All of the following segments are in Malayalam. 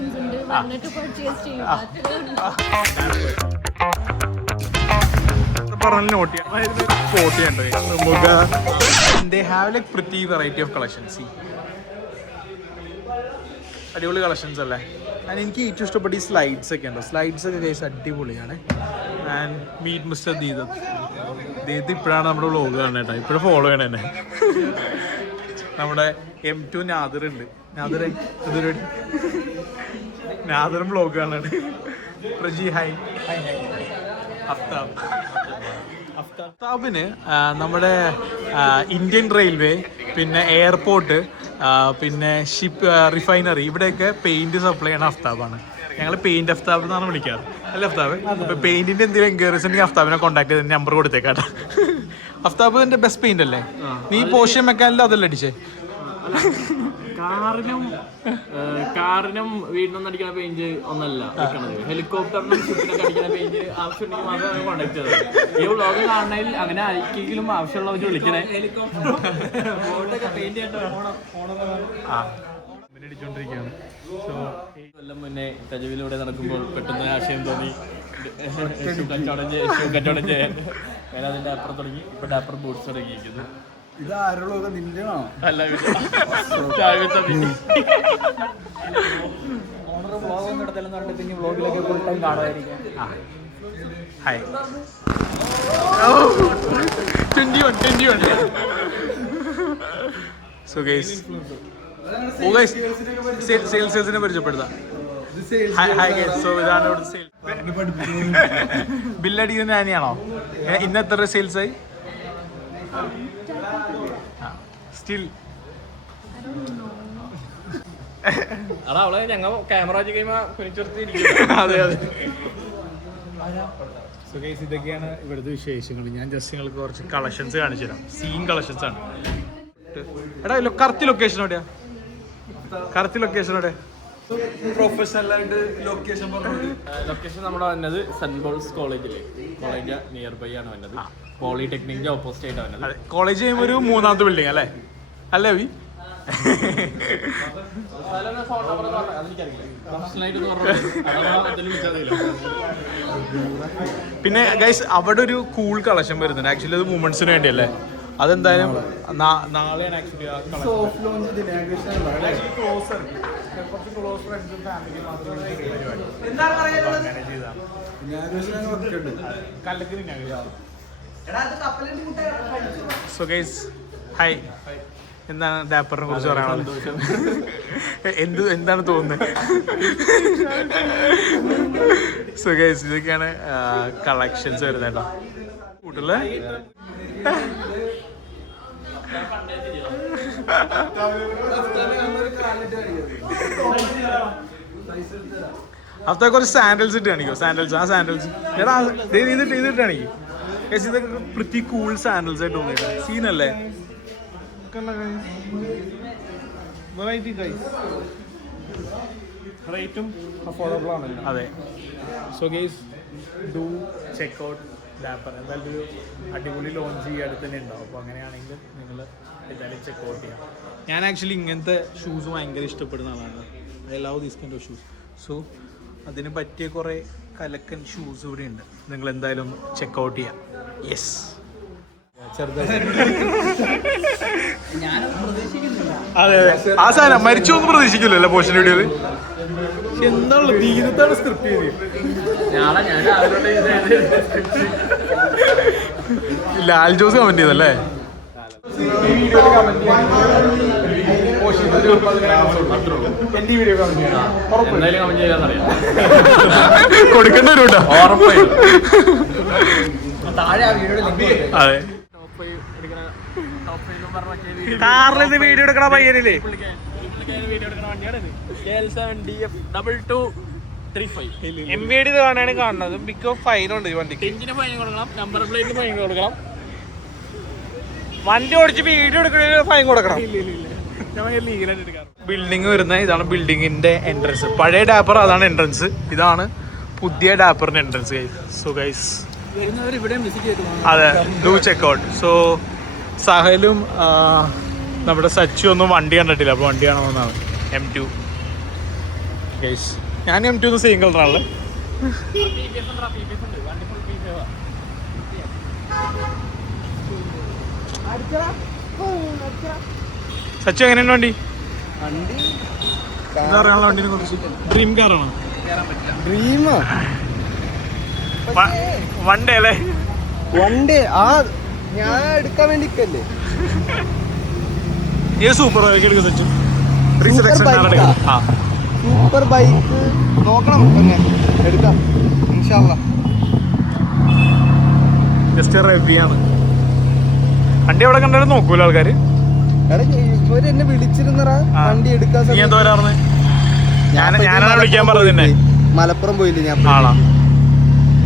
കളക്ഷൻസ് ഉണ്ട് വന്നിട്ട് പർച്ചേസ് ചെയ്യുക. note they have like pretty variety of collections. See, അടിപൊളി കളക്ഷൻസ് അല്ലേ. ആൻഡ് എനിക്ക് ഏറ്റവും ഇഷ്ടപ്പെട്ട ഈ സ്ലൈഡ്സ് ഒക്കെ ഉണ്ടോ, സ്ലൈഡ്സ് ഒക്കെ കേസ് അടിപൊളിയാണ്. ആൻഡ് മീറ്റ് മിസ്റ്റർ ദീദത്ത്. ദീദത്ത് ഇപ്പോഴാണ് നമ്മുടെ വ്ളോഗ് കാണുന്നത് കേട്ടോ, ഇപ്പോഴും ഫോളോ ചെയ്യണേ എന്നെ. നമ്മുടെ M2 നാദിർ ഉണ്ട്. നാദിറെ ഇതൊരു നാദിറും വ്ളോഗ് കാണാണ്. പ്രജി ഹായ്. അഫ്താബിന് നമ്മുടെ ഇന്ത്യൻ റെയിൽവേ, പിന്നെ എയർപോർട്ട്, പിന്നെ ഷിപ്പ്, റിഫൈനറി, ഇവിടെയൊക്കെ പെയിന്റ് സപ്ലൈ ചെയ്യണ അഫ്താബാണ്. ഞങ്ങൾ പെയിന്റ് അഫ്താബ് എന്നാണ് വിളിക്കാറ് അല്ലേ അഫ്താബ്? അപ്പോൾ പെയിന്റിന്റെ എന്തെങ്കിലും എൻക്വയറീസ് ഉണ്ടെങ്കിൽ അഫ്താബിനെ കോൺടാക്ട് ചെയ്ത് നമ്പർ കൊടുത്തേക്കാട്ടെ. അഫ്താബിന്റെ ബെസ്റ്റ് പെയിന്റ് അല്ലേ? നീ പോഷൻ മെക്കാനിലും അതല്ലേ അടിച്ചേ? കാറിനും വീടിനൊന്നും അടിക്കുന്ന പെയിന്റ് ഒന്നല്ല വെക്കണത്, ഹെലികോപ്റ്ററിനും ഷിപ്പിനൊക്കെ അടിക്കുന്ന പെയിന്റ് ആവശ്യമുണ്ടെങ്കിൽ മാത്രമേ കോണ്ടാക്ട് ചെയ്തത്. ഈ വ്ളോഗ് കാണണമെങ്കിൽ അങ്ങനെ ആർക്കെങ്കിലും ആവശ്യമുള്ളവർ വിളിക്കണേ. കൊല്ലം മുന്നേ തജവിലൂടെ നടക്കുമ്പോൾ പെട്ടെന്ന് ആശയം തോന്നി കച്ചവടം ചെയ്യാൻ. ഞാൻ അതിന്റെ അപ്പുറം തുടങ്ങി, ഇപ്പൊ ഡാപ്പർ ബൂട്ട്സ് തുടങ്ങിയിരിക്കുന്നു. ഇത് ആരുള്ള നിന്റെ അല്ല ഓണർ വ്ളോഗൊന്നും എടുത്താലും പറഞ്ഞിട്ട് പിന്നെ വ്ളോഗിലൊക്കെ ഫുൾ ടൈം കാണുമായിരിക്കും. ഹായ് 21. സോ ഗൈസ് സെയിൽസിനെ പരിചയപ്പെടുത്താം. Hi guys. സോ ഇതാണ് ഇവിടെ സെയിൽ. ബില്ലടിക്കുന്ന ആനിയാണോ? ഇന്ന് എത്ര സെയിൽസ് ആയി? സ്റ്റിൽ അവളെ ഞങ്ങൾ ക്യാമറ വെച്ച് കഴിയുമ്പോൾ അതെ അതെ. സോ ഗൈസ് ഇതൊക്കെയാണ് ഇവിടുത്തെ വിശേഷങ്ങൾ. ഞാൻ ജസ്റ്റ് നിങ്ങൾക്ക് കുറച്ച് കളക്ഷൻസ് കാണിച്ചു തരാം. സീൻ കളക്ഷൻസ് ആണ്. എടാ കറക്റ്റ് ലൊക്കേഷൻ എവിടെയാ? കറക്റ്റ് ലൊക്കേഷൻ എവിടെ? പ്രൊഫഷണൽ ആയിട്ട് ലൊക്കേഷൻ ലൊക്കേഷൻ നമ്മുടെ വന്നത് Saint Paul's College nearby ആണ് വന്നത്. പോളിടെക്നിക്കിന്റെ ഓപ്പോസിറ്റ് ആയിട്ട് വന്നത്. കോളേജ് ചെയ്യുമ്പോൾ ഒരു 3ാമത്തെ ബിൽഡിംഗ് അല്ലേ? അല്ലേ വി? പിന്നെ ഗൈസ് അവിടെ ഒരു കൂൾ കളക്ഷൻ വരുന്നുണ്ട്. ആക്ച്വലി അത് വുമൻസിന് വേണ്ടിയല്ലേ? അതെന്തായാലും നാളെയാണ് ആക്ച്വലി സോ ഗൈസ് ഹായ്. എന്താണ് ഡാപ്പറിനെ കുറിച്ച് പറയാനുള്ളത്? എന്താണ് തോന്നുന്നത്? സോ ഗൈസ് ഇതൊക്കെയാണ് കളക്ഷൻസ് വരുന്നത് കേട്ടോ. കൂട്ടല്ലേ അഫ്താ കുറച്ച് സാൻഡൽസ് ഇട്ട് കാണിക്കോ? സാൻഡൽസ് എടാ ഇതിട്ട് കാണിക്കും. ഇതൊക്കെ പ്രിറ്റി കൂൾ സാൻഡൽസ് ആയിട്ട് തോന്നിയിട്ട് സീനല്ലേ? റേറ്റും അഫോർഡബിൾ ആണല്ലോ. അതെ. So guys do check out dapper. എന്തായാലും ഒരു അടിപൊളി ലോഞ്ച് ഈ അടുത്ത് തന്നെ ഉണ്ടാവും. അപ്പോൾ അങ്ങനെയാണെങ്കിൽ നിങ്ങൾ എന്തായാലും ചെക്ക് ഔട്ട് ചെയ്യാം. ഞാൻ ആക്ച്വലി ഇങ്ങനത്തെ ഷൂസ് ഭയങ്കര ഇഷ്ടപ്പെടുന്ന ആളാണ്. I love these kind of shoes. So അതിന് പറ്റിയ കുറേ കലക്കൻ ഷൂസ് ഇവിടെ ഉണ്ട്. നിങ്ങൾ എന്തായാലും ചെക്ക് ഔട്ട് ചെയ്യാം. യെസ്. അതെ അതെ. ആ സാധനം മരിച്ചു ഒന്നും പ്രതീക്ഷിക്കില്ലല്ലോ പോഷൻ വീഡിയോയിൽ. എന്താണ് ദീനത്താണ് സ്ക്രിപ്റ്റ് ചെയ്ത്? ലാൽ ജോസ് കമന്റ് ചെയ്തല്ലേ? കൊടുക്കേണ്ട ഒരു കേട്ടോ. അതെ. കാറിൽ വീഡിയോ എടുക്കണ പയ്യനില്ലേ? MVD കാണാണ് കാണുന്നത്. ബിഗ് ഫൈൻ ഉണ്ട് ഈ വണ്ടിക്ക്. ഫൈൻ കൊടുക്കണം, നമ്പർ പ്ലേറ്റിന് ഫൈൻ കൊടുക്കണം, വണ്ടി ഓടിച്ച് വീഡിയോ എടുക്കണ ഫൈൻ കൊടുക്കണം. ബിൽഡിംഗ് വരുന്ന ഇതാണ് ബിൽഡിങ്ങിന്റെ എൻട്രൻസ്. പഴയ ഡാപ്പർ അതാണ് എൻട്രൻസ്. ഇതാണ് പുതിയ ഡാപ്പറിന്റെ എൻട്രൻസ്. സോ ഗൈസ് അതെ, ഡു ചെക്ക് ഔട്ട്. സോ സഹലും നമ്മുടെ സച്ചു ഒന്നും വണ്ടി കണ്ടിട്ടില്ല, അപ്പോൾ വണ്ടി കാണുമെന്നാണ് M2. ഗൈസ് ഞാൻ M2 സെയിം കളറാണല്ലേ. സച്ചു എങ്ങനെയുണ്ട് വണ്ടി? എന്താ പറയാനുള്ള വണ്ടിനെ കുറിച്ച്? ഡ്രീം കാറാണോ? ഡ്രീമാ വൺ ഡേ അല്ലേ? വണ്ടി ആ ഞാൻ എടുക്കാൻ വേണ്ടിക്കല്ലേ. ഇത് സൂപ്പർ ബൈക്ക് എടുക്കും സച്ചു. സൂപ്പർ ബൈക്ക് നോക്കണം പിന്നെ എടുക്കാം ഇൻഷാ അല്ലാ. ജസ്റ്റ് റിവ്യൂ ആണ്. വണ്ടി എവിടെ കണ്ടാലും നോക്കൂല ആൾക്കാര്. ഇവര് എന്നെ വിളിച്ചിരുന്നറാ വണ്ടി എടുക്കാൻ. നീ എന്താ പറയാറുണ്ട്? ഞാനാണ് വിളിക്കാൻ പറഞ്ഞത് തന്നെ. മലപ്പുറം പോയില്ലേ ഞാൻ. ആണോ?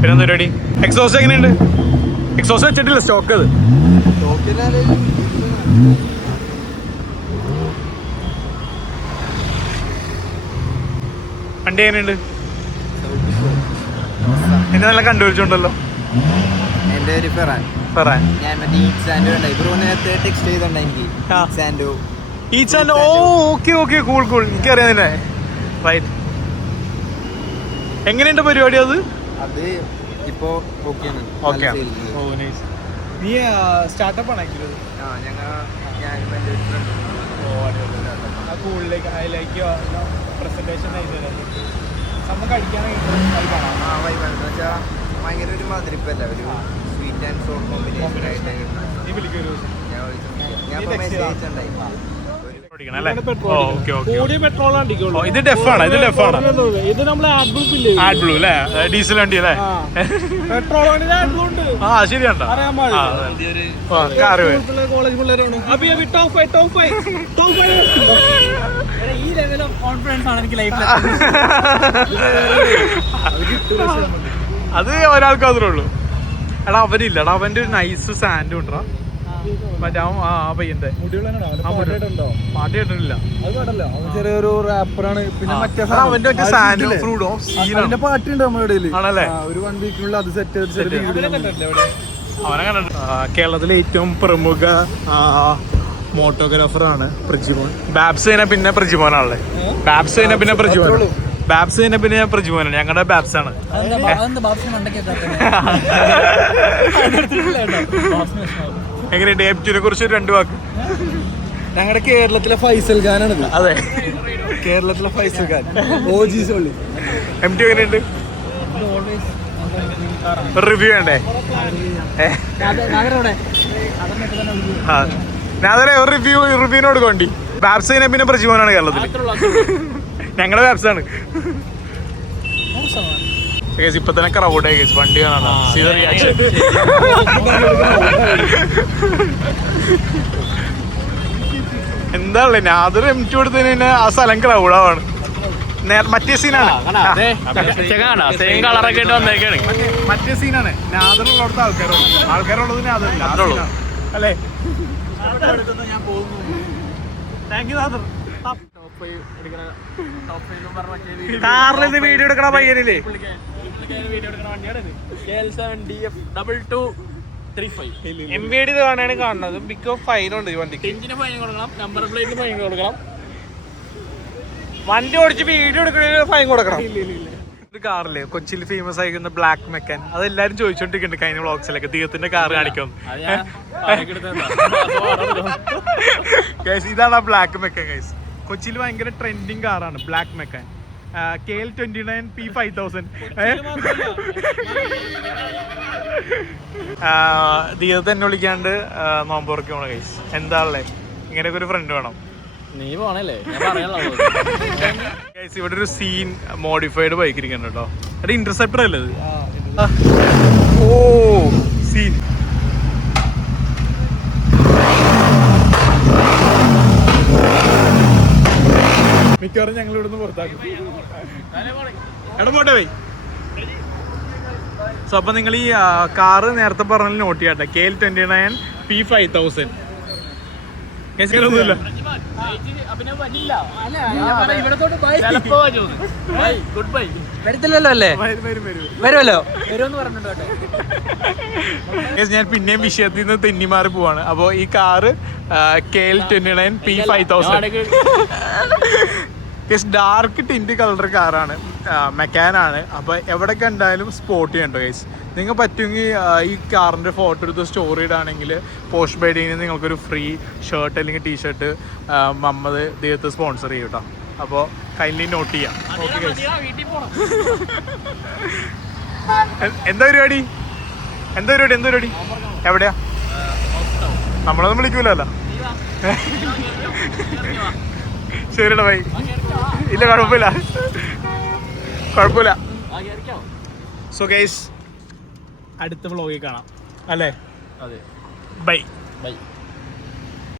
പിന്നെ എന്താ പരിപാടി? എക്സോസ് എങ്ങനെയുണ്ട്? എക്സോസ് വെച്ചിട്ടില്ല, സ്റ്റോക്ക് അത്. വണ്ടി എങ്ങനെയുണ്ട്? എന്നെ നല്ല കണ്ടുപിടിച്ചോണ്ടല്ലോ. എന്റെ പേര് ഫെറാൻ. ഫെറാൻ. ഞാൻ മറ്റേ ഈറ്റ്സാൻഡോ ബ്രോ നേരത്തെ ടെക്സ്റ്റ് ചെയ്തോണ്ടാ എനിക്ക്. ഈറ്റ്സാൻഡോ ഓക്കെ കൂൾ എനിക്കറിയാം നിന്നെ. റൈറ്റ്. എങ്ങനെയുണ്ട് പരിപാടി അത്? അത് ഇപ്പോ ഓക്കെയാണ്. നീ സ്റ്റാർട്ടപ്പ് ആണ് ആക്കിയത്? പ്രസന്റേഷൻ ഭയങ്കര ഒരു മധുരിപ്പല്ല, ഒരു സ്വീറ്റ് ആൻഡ് സോർ കോമ്പിനേഷൻ ആയിട്ട്. ഇത് ഡെഫാണ്. ഇത് നമ്മളെ ആഡ് ബ്ലൂ അല്ലേ? ഡീസൽ വണ്ടി അല്ലേ? ആ ശരിയാണ്ടോ? കോളേജ് പിള്ളേരാണ്. ഈ ലെവൽ ഓഫ് കോൺഫിഡൻസ് ആണ് എനിക്ക് ലൈഫിൽ. അത് ഒരാൾക്ക് മാത്രമേ ഉള്ളൂ. എടാ അവനില്ലടാ, അവന്റെ ഒരു നൈസ് സാൻഡ് ഉണ്ടോ മറ്റേ ആ പയ്യന്റെ. പാട്ടിട്ടില്ല, ചെറിയൊരു റാപ്പറാണ്. പിന്നെ മറ്റേ അവന്റെ മറ്റേ സാൻഡ് ഫ്രൂഡോ അതിന്റെ പാട്ടുണ്ട് നമ്മുടെ ഇടയിൽ. ആണല്ലേ? ഒരു 1 വീക്കിനുള്ളിൽ അത് സെറ്റ് അവനെ കണ്ടിട്ടുണ്ട്. കേരളത്തിലെ ഏറ്റവും പ്രമുഖ മോട്ടോഗ്രാഫറാണ് പ്രജിമോൻ. ബാബ്സ് കഴിഞ്ഞാൽ പിന്നെ പ്രജിമോനാണല്ലേ? ബാബ്സ് കഴിഞ്ഞാൽ പിന്നെ പ്രജിമോനാണ്. ഞങ്ങളുടെ ബാബ്സ് ആണ്. എങ്ങനെയുണ്ട് M2 കുറിച്ച് 2 വാക്ക്? ഞങ്ങളുടെ കേരളത്തിലെ ഫൈസൽ ഖാനാണ്. അതെ, കേരളത്തിലെ ഫൈസൽ ഖാൻ OG സോളി. M2 എങ്ങനെയുണ്ട്? റിവ്യൂ വേണ്ടേ? ഒരു റിവ്യൂവിനോട് കൊണ്ടി. ബാബ്സ് കഴിഞ്ഞാൽ പിന്നെ പ്രജിമോനാണ് കേരളത്തിൽ. ഞങ്ങളുടെ ബാബ്സ് ആണ്. ഇപ്പൊ തന്നെ ക്രൗഡായി വണ്ടി കാണാൻ. എന്താണല്ലേ ഞാതൊരു M2 എടുത്തതിന് തന്നെ ആ സ്ഥലം ക്രൗഡാവാണ്. മറ്റേ സീനാണ്, മറ്റേ സീനാണ്. ഞാതറുള്ളടത്ത് ആൾക്കാരുള്ളത് ഞാതറുള്ളൂ അല്ലേ? ഞാൻ പോകുന്നു. താങ്ക് യു നാദർ. കാറിൽ വീഡിയോ എടുക്കണ പയ്യനില്ലേ? MVD കാണാനാണ് കാണുന്നത്. ബിക്കോ ഫൈനുണ്ട് ഈ വണ്ടിക്ക്. ഫൈൻ കൊടുക്കണം, നമ്പർ പ്ലേറ്റിന് ഫൈൻ കൊടുക്കണം, വണ്ടി ഓടിച്ച് വീഡിയോ എടുക്കണ ഫൈൻ കൊടുക്കണം. ഒരു കാറില്ലേ കൊച്ചിയിൽ ഫേമസ് ആയിരിക്കുന്ന ബ്ലാക്ക് മെക്കൻ, അതെല്ലാരും ചോദിച്ചോണ്ടിരിക്കുന്നുണ്ട് കഴിഞ്ഞ വ്ളോഗ്സിലൊക്കെ ദീപത്തിന്റെ കാർ കാണിക്കും. ഇതാണ് ആ ബ്ലാക്ക് മെക്കൻ ഗൈസ്. കൊച്ചിയിൽ ഭയങ്കര ട്രെൻഡിങ് കാറാണ് ബ്ലാക്ക് മെക്കൻ. KL29 P5000. ദീപത്തെ എന്നെ വിളിക്കാണ്ട് നോമ്പ് തുറക്കണം ഗൈസ്. എന്താണല്ലേ, ഇങ്ങനെയൊക്കെ ഒരു ഫ്രണ്ട് വേണം. നീ പോണല്ലേ? ഇവിടെ ഒരു സീൻ മോഡിഫൈഡ് ബൈക്ക് ഇരിക്കുന്നുണ്ട് കേട്ടോ. അത് ഇന്റർസെപ്റ്റർ അല്ലേ ഇത്? ഓ സീൻ. മിക്കവാറും ഞങ്ങൾ ഇവിടുന്ന് പുറത്താക്കും. പോട്ടെ പോയി. സോ അപ്പൊ നിങ്ങൾ ഈ കാറ് നേരത്തെ പറഞ്ഞാൽ നോട്ട് ചെയ്യട്ടെ. KL29 P5000. ഒന്നുമില്ല. വരത്തില്ലല്ലോ അല്ലേ? വരുമല്ലോ, വരുമെന്ന് പറഞ്ഞിട്ടോ. ഞാൻ പിന്നെയും വിഷയത്തിൽ നിന്ന് തെന്നിമാറി പോവാണ്. അപ്പോ ഈ car KL29 P5000. Guys dark tint colour കാറാണ്, മെക്കാനാണ്. അപ്പോൾ എവിടെ കണ്ടാലും സ്പോട്ട് ചെയ്യണ്ടോ ഗൈസ്. നിങ്ങൾ പറ്റുമെങ്കിൽ ഈ കാറിൻ്റെ ഫോട്ടോ എടുത്ത് സ്റ്റോറി ഇടാണെങ്കിൽ പോസ്റ്റ് ബൈഡിങ്ങിന് നിങ്ങൾക്കൊരു ഫ്രീ ഷർട്ട് അല്ലെങ്കിൽ ടീഷർട്ട് മമ്മദ് ദൈവത്തെ സ്പോൺസർ ചെയ്യും കേട്ടോ. അപ്പോൾ കൈൻഡ്ലി നോട്ട് ചെയ്യാം. Okay guys. എന്താ പരിപാടി? എവിടെയാ? നമ്മളൊന്നും വിളിക്കൂലല്ലോ. ശരിടാ ബൈ. ഇല്ല കുഴപ്പമില്ല. സോ ഗൈസ് അടുത്ത വ്ളോഗിൽ കാണാം അല്ലേ? അതെ, ബൈ. ബൈ.